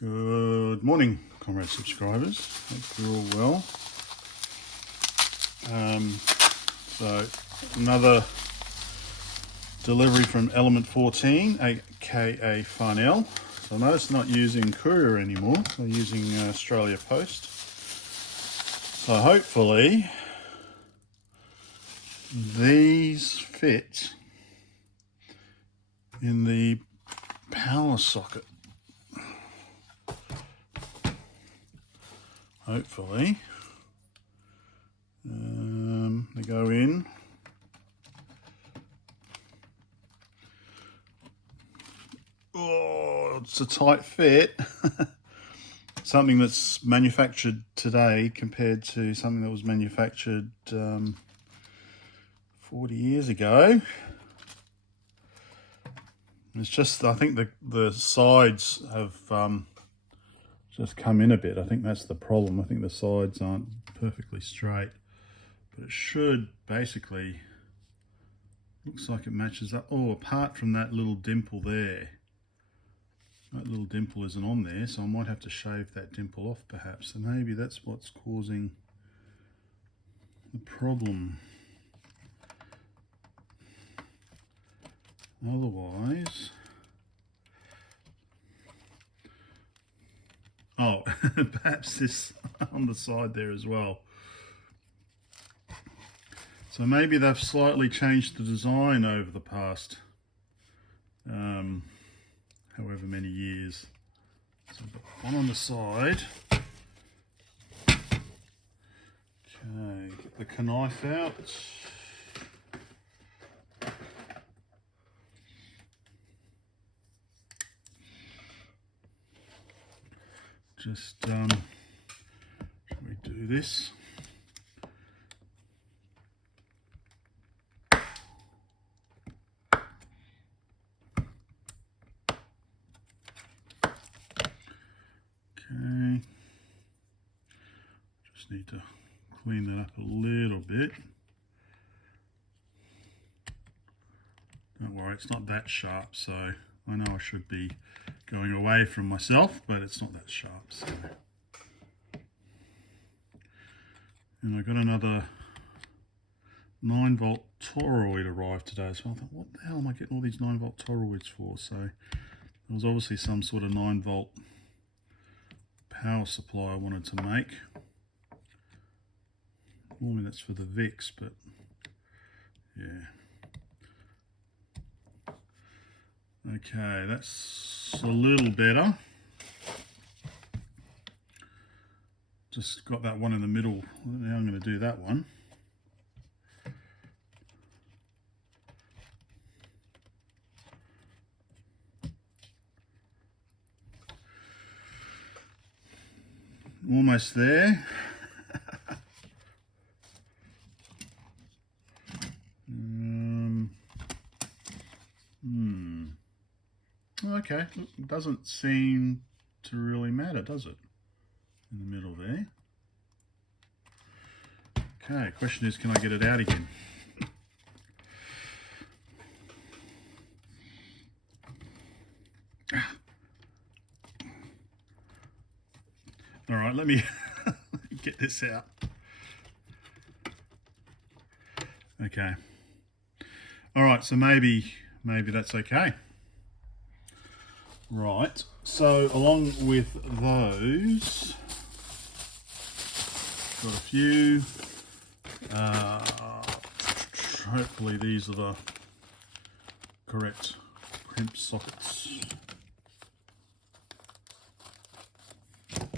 Good morning, comrade subscribers. Hope you're all well. So another delivery from Element 14, aka Farnell. So I noticed not using Courier anymore. They're using Australia Post. So hopefully these fit in the power socket. Hopefully. They go in. Oh, it's a tight fit. Something that's manufactured today compared to something that was manufactured 40 years ago. It's just, I think the sides have just come in a bit. I think that's the problem. I think the sides aren't perfectly straight, but it should basically, looks like it matches up. Oh, apart from that little dimple there. That little dimple isn't on there, so I might have to shave that dimple off perhaps. So maybe that's what's causing the problem. Otherwise, oh, perhaps this on the side there as well. So maybe they've slightly changed the design over the past however many years. So I've got one on the side. Okay, get the knife out. Just, shall we do this? Okay, just need to clean that up a little bit. Don't worry, it's not that sharp, so I know I should be going away from myself, but it's not that sharp. So. And I got another 9-volt toroid arrived today, so I thought, what the hell am I getting all these 9-volt toroids for? So there was obviously some sort of 9-volt power supply I wanted to make. Normally that's for the VIX, but yeah. Okay, that's a little better. Just got that one in the middle. Now I'm going to do that one. Almost there. Okay, it doesn't seem to really matter, does it? In the middle there. Okay, question is, can I get it out again? All right, let me get this out. Okay. All right, so maybe that's okay. Right, so along with those, got a few. Hopefully these are the correct crimp sockets. Of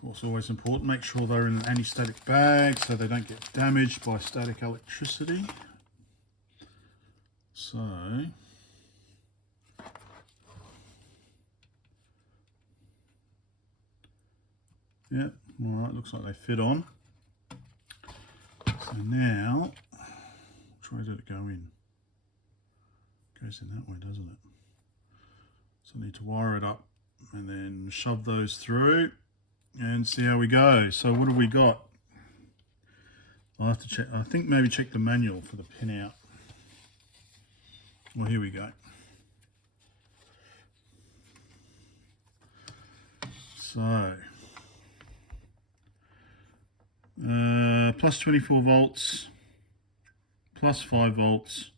course, always important, make sure they're in an anti-static bag so they don't get damaged by static electricity. So, yeah, all right, looks like they fit on. So now, which way did it go in? It goes in that way, doesn't it? So I need to wire it up and then shove those through and see how we go. So what have we got? I'll have to check, I think maybe check the manual for the pin out. Well, here we go. So plus 24 volts, plus 5 volts,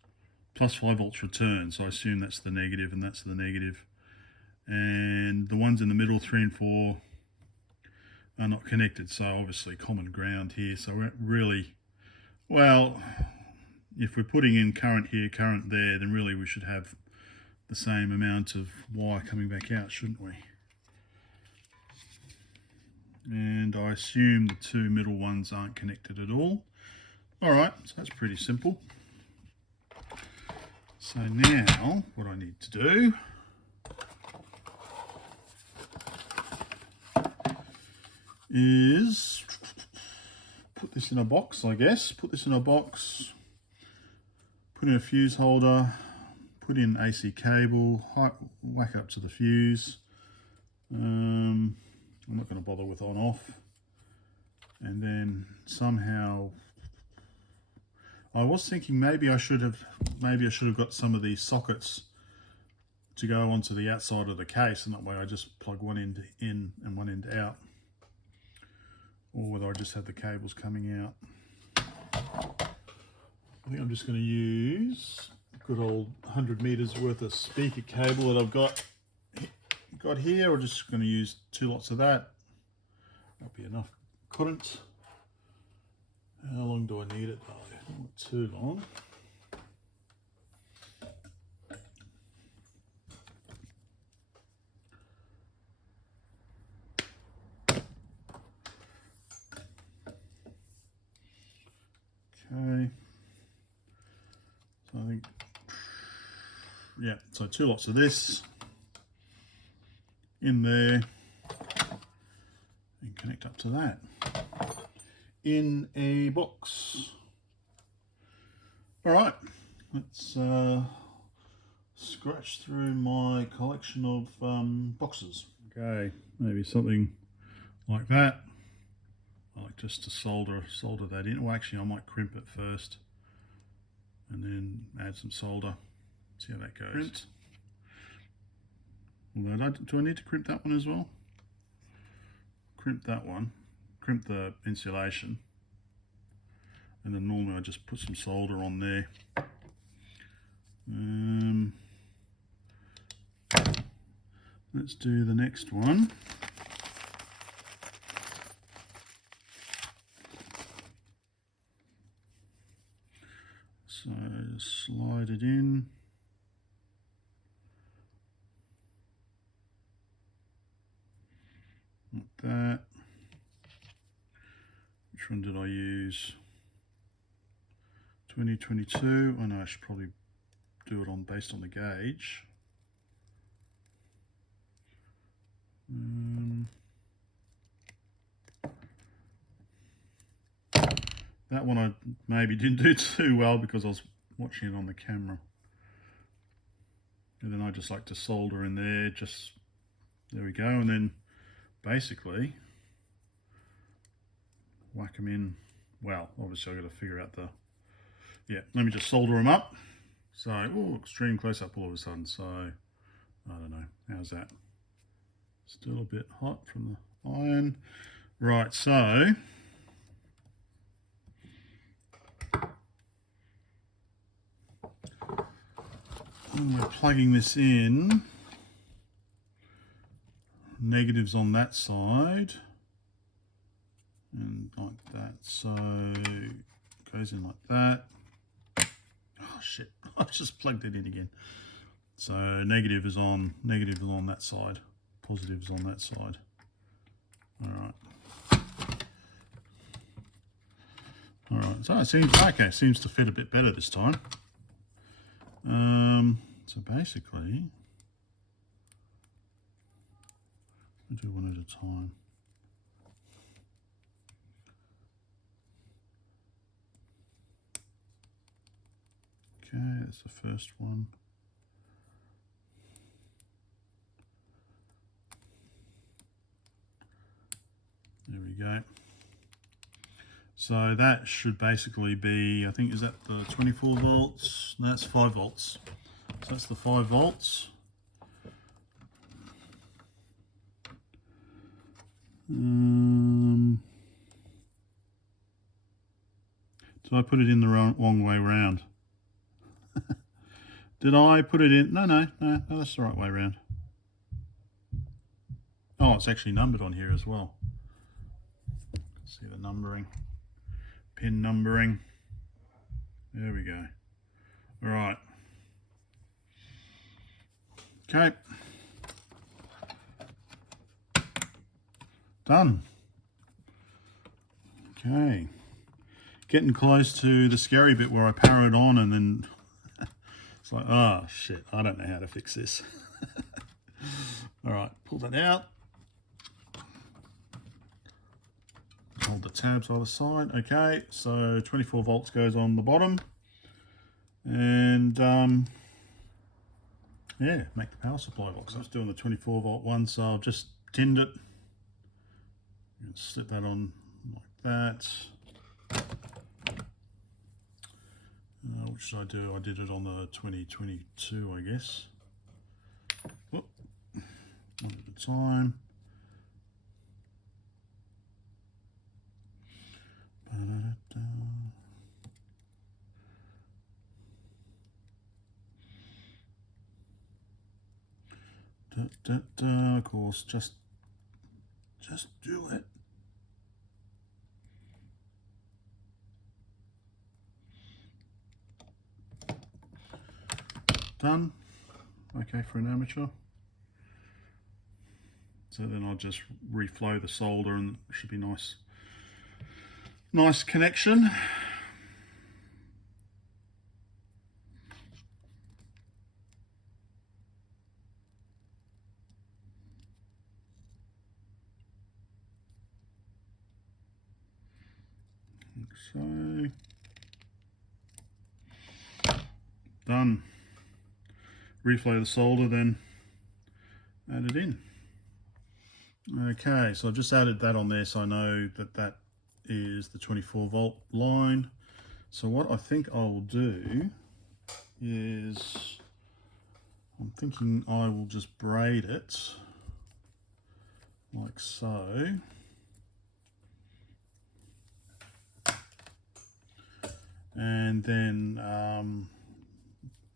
plus 5 volts return. So I assume that's the negative and that's the negative. And the ones in the middle, 3 and 4, are not connected. So obviously common ground here. So we're really, well, if we're putting in current here, current there, then really we should have the same amount of wire coming back out, shouldn't we? And I assume the two middle ones aren't connected at all. Alright, so that's pretty simple. So now, what I need to do is put this in a box, I guess. Put this in a box, put in a fuse holder, put in AC cable, whack up to the fuse. I'm not going to bother with on off, and then somehow I was thinking maybe I should have got some of these sockets to go onto the outside of the case, and that way I just plug one end in and one end out, or whether I just have the cables coming out. I think I'm just going to use good old 100 meters worth of speaker cable that I've got here. We're just going to use 2 lots of that. That'll be enough current. How long do I need it though? Not too long. Okay. So I think, yeah, so 2 lots of this in there and connect up to that in a box. All right, let's scratch through my collection of boxes. Okay, maybe something like that. I like just to solder that in. Well, actually I might crimp it first and then add some solder. See how that goes. Crimped. Although, do I need to crimp that one as well? Crimp that one, crimp the insulation, and then normally I just put some solder on there. Let's do the next one. So slide it in. Like that. Which one did I use? 2022. I know I should probably do it based on the gauge. That one I maybe didn't do too well because I was watching it on the camera. And then I just like to solder in there, just there we go, and then basically whack them in. Well, obviously I've got to figure out the, yeah, let me just solder them up. So, oh, extreme close up all of a sudden. So, I don't know, how's that? Still a bit hot from the iron. Right, so we're plugging this in. Negatives on that side and like that, so it goes in like that. Oh shit, I've just plugged it in again. So negative is on that side, positive is on that side. All right, so it seems okay, seems to fit a bit better this time. So basically we'll do one at a time. Okay, that's the first one. There we go. So that should basically be, I think, is that the 24 volts? No, that's 5 volts. So that's the 5 volts. Did I put it in the wrong way round? Did I put it in? No, that's the right way round. Oh, it's actually numbered on here as well. See the numbering, pin numbering. There we go. All right. Okay. Done. Okay. Getting close to the scary bit where I power it on and then it's like, oh shit, I don't know how to fix this. All right, pull that out. Hold the tabs either side. Okay, so 24 volts goes on the bottom. And yeah, make the power supply box. I was doing the 24 volt one, so I've just tinned it. Slip that on like that. What should I do? I did it on the 2022, I guess. One at a time. Of course, just do it. Done. Okay for an amateur. So then I'll just reflow the solder and it should be nice connection. Like so. Done. Reflow the solder, then add it in. Okay, so I've just added that on there so I know that that is the 24 volt line. So what I think I will do is, I'm thinking I will just braid it like so. And then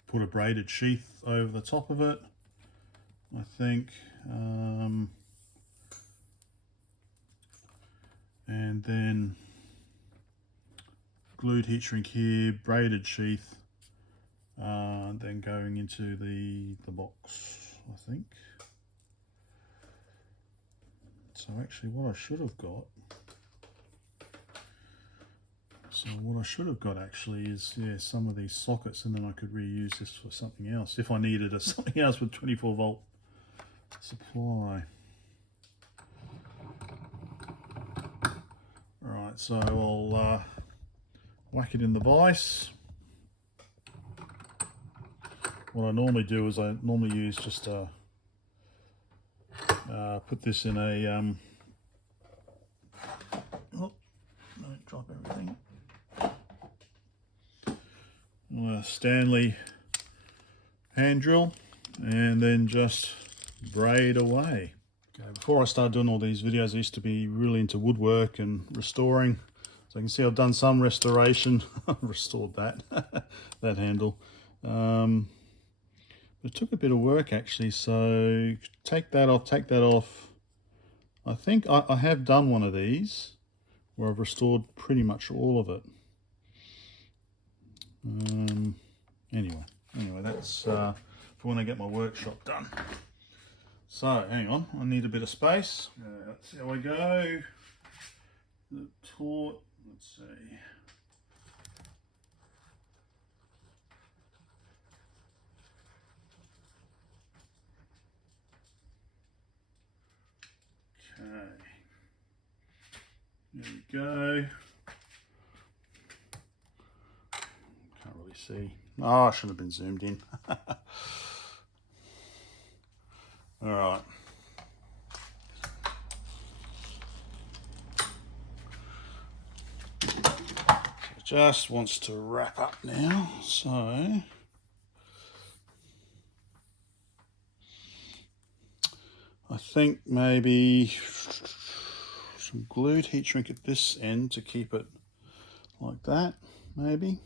put a braided sheath over the top of it, I think. And then glued heat shrink here, braided sheath, then going into the box, I think. So actually what I should have got, actually is, yeah, some of these sockets, and then I could reuse this for something else if I needed something else with 24 volt supply. Right, so I'll whack it in the vise. What I normally do is I normally use just a put this in a oh, don't drop everything. A Stanley hand drill, and then just braid away. Okay, before I started doing all these videos, I used to be really into woodwork and restoring. So you can see I've done some restoration. I've restored that that handle. But it took a bit of work actually. So take that off. I think I have done one of these where I've restored pretty much all of it. Anyway, that's for when I get my workshop done. So hang on, I need a bit of space. Let's see how I go. The taut, let's see. Okay, there we go. Can't really see. Oh, I should have been zoomed in. All right. So it just wants to wrap up now. So I think maybe some glued heat shrink at this end to keep it like that, maybe.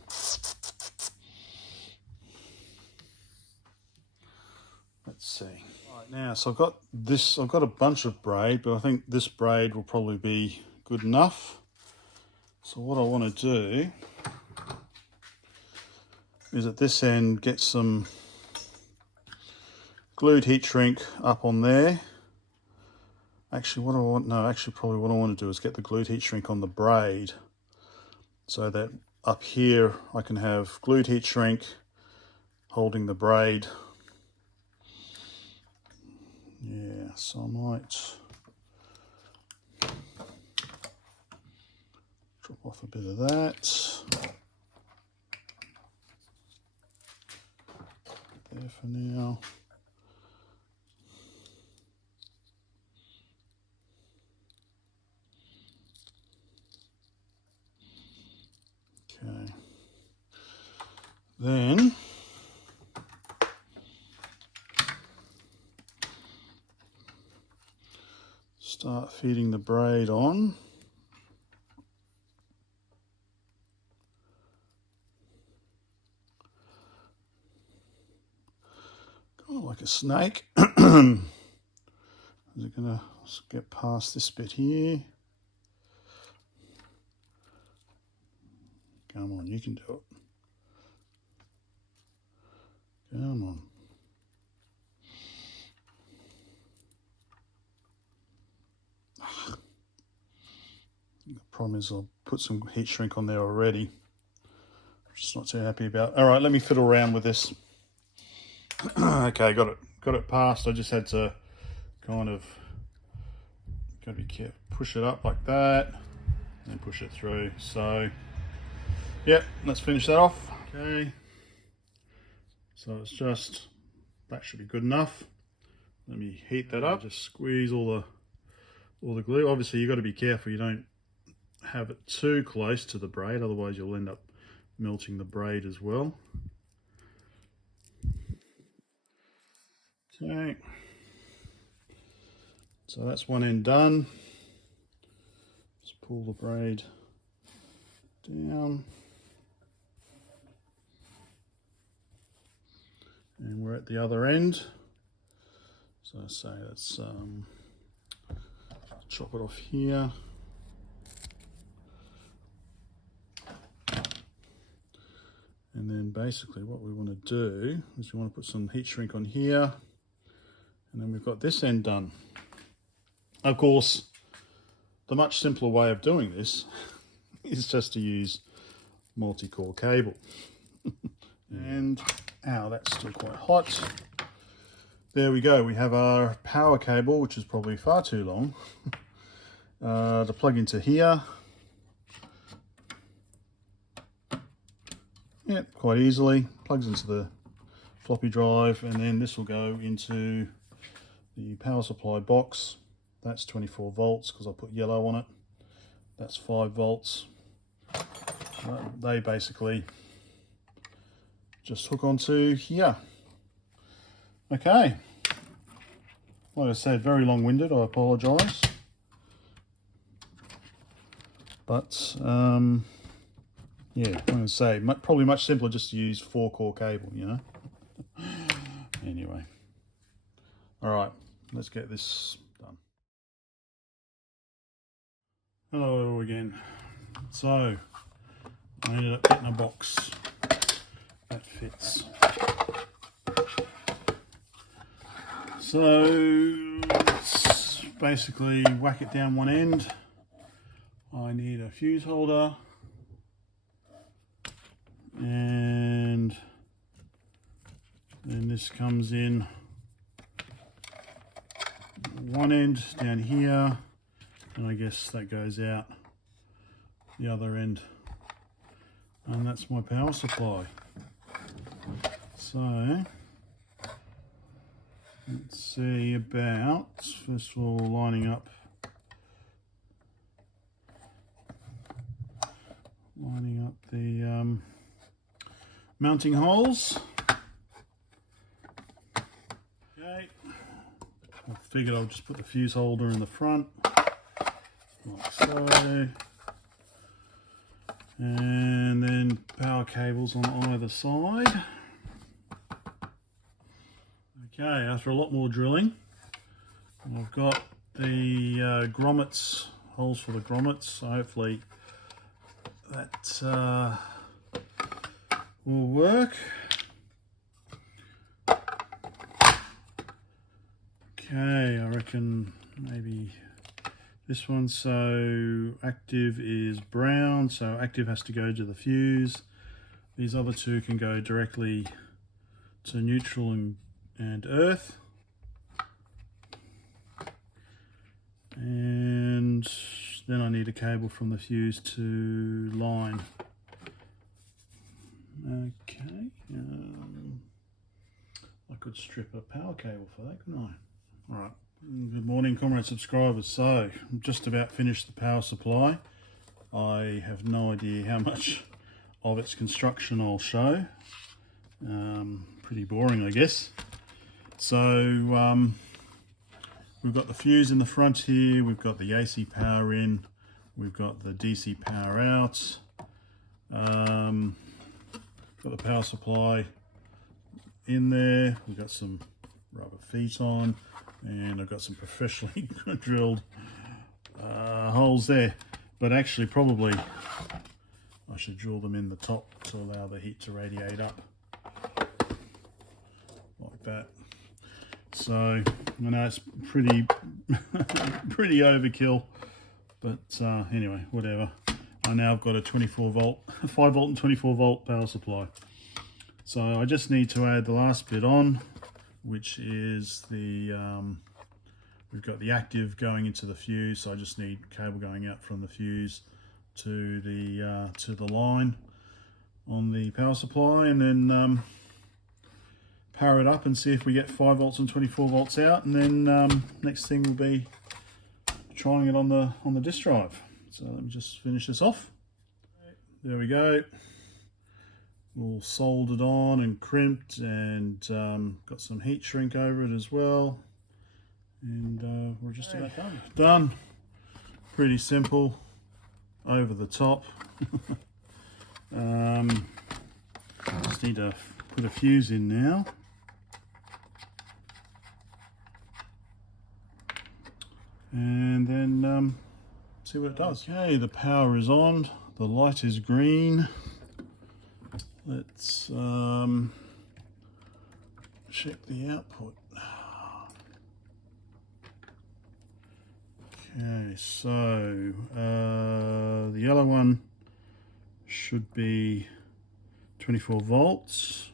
Let's see. Right now, so I've got a bunch of braid, but I think this braid will probably be good enough. So what I want to do is at this end get some glued heat shrink up on there. Actually, what I want to do is get the glued heat shrink on the braid, so that up here I can have glued heat shrink holding the braid. Yeah, so I might drop off a bit of that there for now. Okay, then start feeding the braid on. Kind of like a snake. Is it going to get past this bit here? Come on, you can do it. Come on. The problem is I'll put some heat shrink on there already. I'm just not too happy about. All right, let me fiddle around with this. Okay, got it passed. I just had to kind of, gotta be careful, push it up like that and push it through. So yeah, let's finish that off. Okay, so it's just, that should be good enough. Let me heat that up. Just squeeze all the glue. Obviously you've got to be careful you don't have it too close to the braid, otherwise you'll end up melting the braid as well. Okay, so that's one end done. Just pull the braid down. And we're at the other end. So I say let's chop it off here. And then basically what we want to do is we want to put some heat shrink on here. And then we've got this end done. Of course, the much simpler way of doing this is just to use multi-core cable. And, ow, that's still quite hot. There we go, we have our power cable, which is probably far too long, to plug into here. Yep, quite easily. Plugs into the floppy drive, and then this will go into the power supply box. That's 24 volts because I put yellow on it. That's 5 volts. They basically just hook onto here. Okay. Like I said, very long-winded, I apologise. But, yeah, I'm going to say, probably much simpler just to use 4-core cable, you know. Anyway. Alright, let's get this done. Hello again. So, I ended up getting a box that fits. So, let's basically whack it down one end. I need a fuse holder. And then this comes in one end down here, and I guess that goes out the other end, and that's my power supply. So let's see about, first of all, lining up the mounting holes. Okay, I figured I'll just put the fuse holder in the front, like so. And then power cables on either side. Okay, after a lot more drilling, I've got the grommets, holes for the grommets, so hopefully that will work. Okay, I reckon maybe this one, so active is brown, so active has to go to the fuse. These other two can go directly to neutral and earth. And then I need a cable from the fuse to line. Okay, I could strip a power cable for that, couldn't I? Alright, good morning comrade subscribers. So, I'm just about finished the power supply. I have no idea how much of its construction I'll show. Pretty boring, I guess. So, we've got the fuse in the front here, we've got the AC power in, we've got the DC power out, got the power supply in there, we've got some rubber feet on, and I've got some professionally drilled holes there. But actually probably I should drill them in the top to allow the heat to radiate up, like that. So I know it's pretty pretty overkill, but anyway, whatever. I now have got a 24 volt, 5 volt and 24 volt power supply. So I just need to add the last bit on, which is the we've got the active going into the fuse, so I just need cable going out from the fuse to the line on the power supply, and then power it up and see if we get 5 volts and 24 volts out, and then next thing will be trying it on the disk drive. So let me just finish this off. There we go. All soldered on and crimped, and got some heat shrink over it as well, and we're just about done. Pretty simple, over the top. Just need to put a fuse in now. And then see what it does. Okay, the power is on, the light is green. Let's check the output. Okay, so the yellow one should be 24 volts.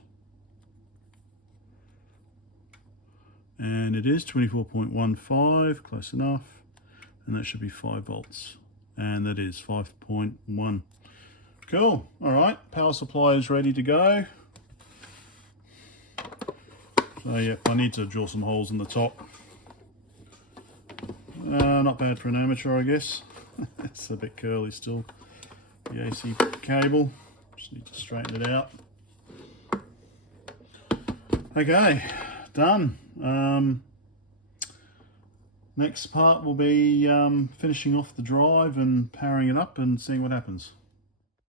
And it is 24.15, close enough. And that should be 5 volts. And that is 5.1. Cool. All right, power supply is ready to go. So yeah, I need to drill some holes in the top. Not bad for an amateur, I guess. It's a bit curly still. The AC cable, just need to straighten it out. Okay, done. Next part will be finishing off the drive and powering it up and seeing what happens.